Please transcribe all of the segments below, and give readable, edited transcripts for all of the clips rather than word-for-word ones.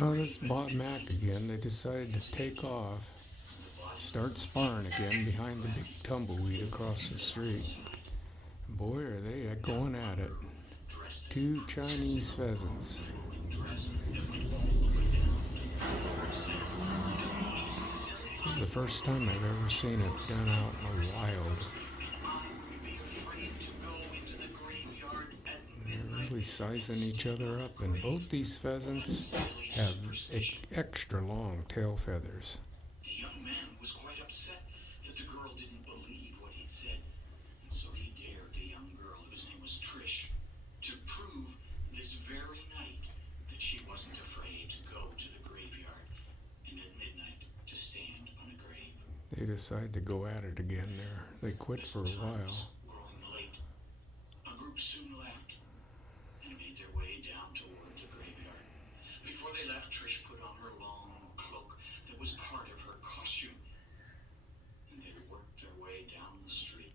Oh, this Bob Mack again. They decided to take off, start sparring again behind the big tumbleweed across the street. Boy, are they going at it. Two Chinese pheasants. This is the first time I've ever seen it done out in the wild. They're really sizing each other up, and both these pheasants have extra long tail feathers. The young man was quite upset that the girl didn't believe what he'd said, and so he dared the young girl, whose name was Trish, to prove this very night that she wasn't afraid to go to the graveyard and at midnight to stand on a grave. They decide to go at it again there. They quit for a while. Growing late, a group soon left and made their way down toward the graveyard. Before they left, Trish put on her long cloak that was part of her costume, and they worked their way down the street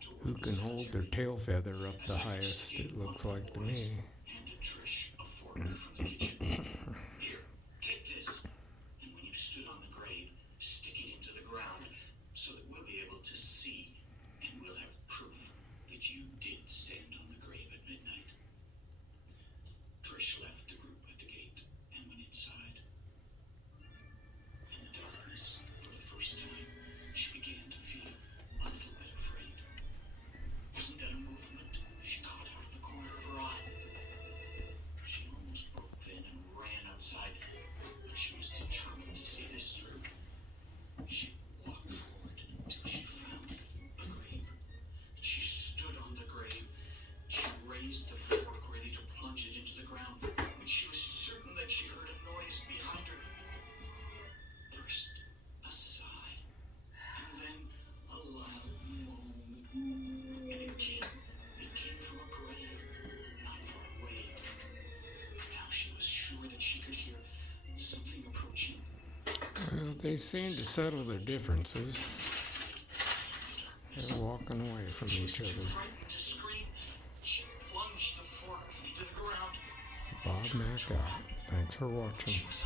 toward Who the can hold cemetery. their tail feather up As the they highest, escaped, it one looks of the like to boys me. handed Trish a fork from the kitchen. Here, take this, and when you stood on the grave, stick it into the ground so that we'll be able to see, and we'll have proof that you did stand on the grave at midnight. Trish left the group at the gate and went inside. In the darkness, for the first time, she began to feel a little bit afraid. Wasn't that a movement she caught out of the corner of her eye? She almost broke then and ran outside, but she was determined to see this through. She walked forward until she found a grave. She stood on the grave. She raised the fork, ready to plunge it into the ground, when she was certain that she heard a noise behind her. First, a sigh, and then a loud moan. And it came from a grave not far away. Now she was sure that she could hear something approaching. Well, they seem to settle their differences. They're walking away from She was each too other. frightened to scream. She plunged the fork into the ground. Bob Mack out. Thanks for watching. She was